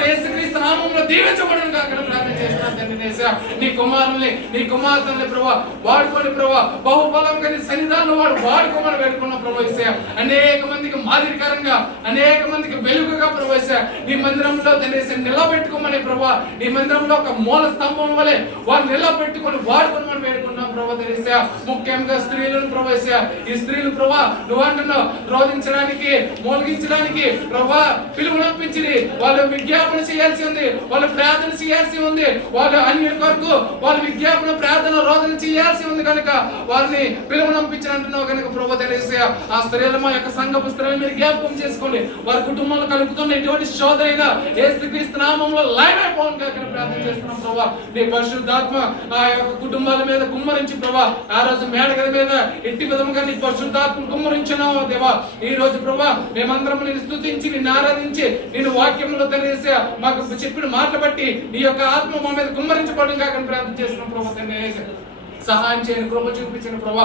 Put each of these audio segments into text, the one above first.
కూడా యేసుక్రీస్తు నామములో దీవించబడును గాక ప్రార్థన చేస్తున్నాను తండ్రి. నీ కుమారుల్ని నీ కుమార్తెల్ని ప్రభా వాడుకొని ప్రభా బహుబలంగా నీ సన్నిధానంలో వాడుకోమని వేడుకున్న ప్రభా యేసయ్య. అనేక మందికి మాదిరికరంగా అనేక మందికి వెలుగుగా ప్రభా యేసయ్య నీ మందిరంలో తండ్రి నిలబెట్టుకోమని ప్రభా నీ మందిరంలో ఒక మూల స్తంభం వలె వారు నిలబెట్టుకొని వాడుకోమని వేడుకున్నాం ప్రభా తండ్రి. ముఖ్యంగా స్త్రీలను ప్రభా యేసయ్య ఈ స్త్రీలు ప్రభా నువ్వు అంటున్నావు రోధించడానికి మోల్గించడానికి ప్రభా పిలుపునంపించి వాళ్ళు విజ్ఞాపన చేయాల్సి ఉంది, వాళ్ళు ప్రార్థన చేయాల్సి ఉంది, వాళ్ళు అన్యుల కొరకు వాళ్ళు విజ్ఞాపన ప్రార్థన రోధన చేయాల్సి ఉంది కనుక వారిని పిలుపునంపించి అంటున్నావు కనుక ప్రభా తెలిసే ఆ స్త్రీల మా యొక్క సంఘపు స్త్రీలు మీరు జ్ఞాపకం చేసుకోండి. వారి కుటుంబాలు కలుగుతున్న ఎటువంటి శోధ అయినా యేసుక్రీస్తు నామములో లైవ్ అయిపోను కాక ప్రార్థన చేస్తున్నాం ప్రభా. నీ పరిశుద్ధాత్మ ఆ యొక్క కుటుంబాల మీద కుమ్మరించి ప్రభా ఆ రోజు మేడగల మీద ఎట్టి విధముగా నీ పరిశుద్ధాత్మ కుమ్మరించినావు దేవా. ఈ రోజు ప్రభా మేమందరం నేను స్తుతించి నిన్ను ఆరాధించి నేను వాక్యంలో తెలిసే మాకు చెప్పిన మాటలు బట్టి నీ యొక్క ఆత్మ మా మీద కుమ్మరించబడి కాక ప్రార్థన చేస్తున్నాం ప్రభా. సహాయం చేయని కృప చూపించిన ప్రభా.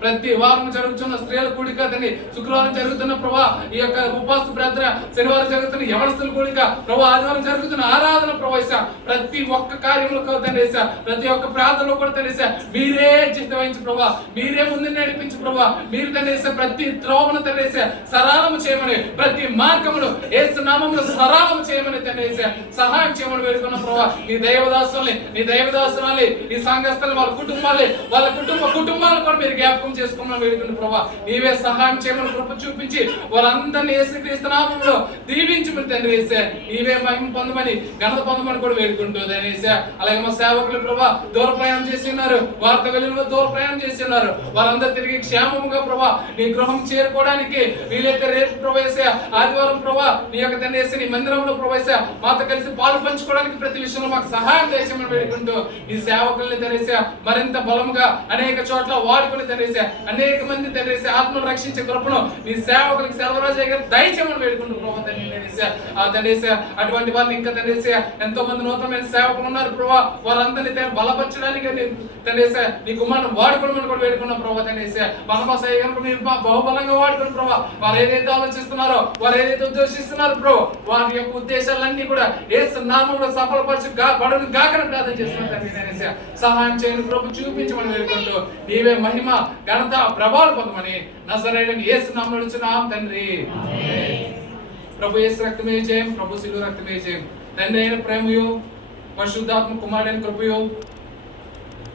ప్రతి వారం జరుగుతున్న స్త్రీల కూడిక తండ్రి, శుక్రవారం జరుగుతున్న ప్రభా ఈ యొక్క ఉపవాస ప్రార్థన, శనివారం జరుగుతున్న యవనస్తుల కూడిక ప్రభా, ఆదివారం జరుగుతున్న ఆరాధన ప్రభా. ప్రతి ఒక్క కార్యంలో తండ్రి ప్రతి ఒక్క ప్రార్థనలో కూడా తండ్రి మీరే చిత్త వహించి ప్రభా, మీరే ముందు నడిపించి ప్రభా. మీరు తండ్రి ప్రతి త్రోవను తండ్రి సరళము చేయమని, ప్రతి మార్గమును యేసు నామములో సరళము చేయమని తండ్రి సహాయం చేయమని వేడుకున్న ప్రభా. నీ దైవదాసుల్ని నీ దైవదాసురాలి ఈ సంఘస్థలు వాళ్ళ కుటుంబాలను కూడా మీరు జ్ఞాపకం చేసుకోమని వేడుకున్న ప్రభా. నీవే సహాయం చేయమని కృప చూపించి వారందరినీ యేసుక్రీస్తు నామములో దీవించమని తండ్రి యేసే. నీవే మహిమ పొందమని ఘనత పొందమని కూడా వేడుకుంటూ తండ్రి యేసే. అలాగే మా సేవకులు ప్రభా దూర ప్రయాణం చేసి ఉన్నారు, వారితో వెళ్ళిన దూర ప్రయాణం చేసి ఉన్నారు, వారందరూ తిరిగి క్షేమముగా ప్రభా నీ గృహం చేరుకోవడానికి వీలైతే రేపు ప్రభా యేసే ఆదివారం ప్రభా నీ యొక్క తండ్రి యేసే నీ మందిరంలో ప్రభా యేసే మాతో కలిసి పాలు పంచుకోవడానికి ప్రతి విషయంలో మాకు సహాయం చేయమని వేడుకుంటూ ఈ సేవకుల్ని తండ్రి మరింత బలముగా అనేక చోట్ల వాడుకుని తండ్రి అనేక మంది తండ్రి ఆత్మను రక్షించే కృపను నీ సేవకులకు సెలవరాజు గారు దయచేయమని వేడుకుంటున్నాం ప్రభా తండ్రి. ఆ తండ్రి అటువంటి వారిని ఇంకా తండ్రి ఎంతో మంది నూతనమైన సేవకులు ఉన్నారు ప్రభా, వారందరినీ బలపరచడానికి తండ్రి నీ కుమారుని వాడుకోవడం కూడా వేడుకున్నాం ప్రభా తండ్రి. మనమాసయ్య గారు మీరు బహుబలంగా వాడుకుని ప్రభా వారు ఏదైతే ఆలోచిస్తున్నారో వారు ఏదైతే ఉద్దేశిస్తున్నారో ప్రభా వారి యొక్క ఉద్దేశాలన్నీ కూడా యేసు నామములో సఫలపరచు బడును గాకని ప్రార్థన చేస్తున్నాం తండ్రి. సహాయం చేయని కృప చూపించమని వేడుకుంటూ నీవే మహిమ ఘనత ప్రభావాలు పొందమని నజరేయుడైన యేసు నామములో అడుగుచున్నాం తండ్రి. ప్రభు యేసు రక్తమే జయం, ప్రభు శిలువ రక్తమే జయం. తండ్రి అయిన ప్రేమయు పరిశుద్ధాత్మ కుమారుడైన కృపయు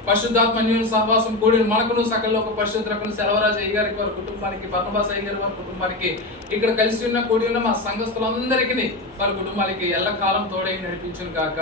పరిశుద్ధాత్మ అన్యోన్య సహవాసం కూడిన మనకును సకల ఒక పరిశుద్ధులకు సెలవరాజు అయ్య గారికి వారి కుటుంబానికి, బర్నబాస్ అయ్య గారి వారి కుటుంబానికి, ఇక్కడ కలిసి ఉన్న కూడి ఉన్న మా సంఘస్థులందరికీ వారి కుటుంబాలకి ఎల్లకాలం తోడై నడిపించును గాక.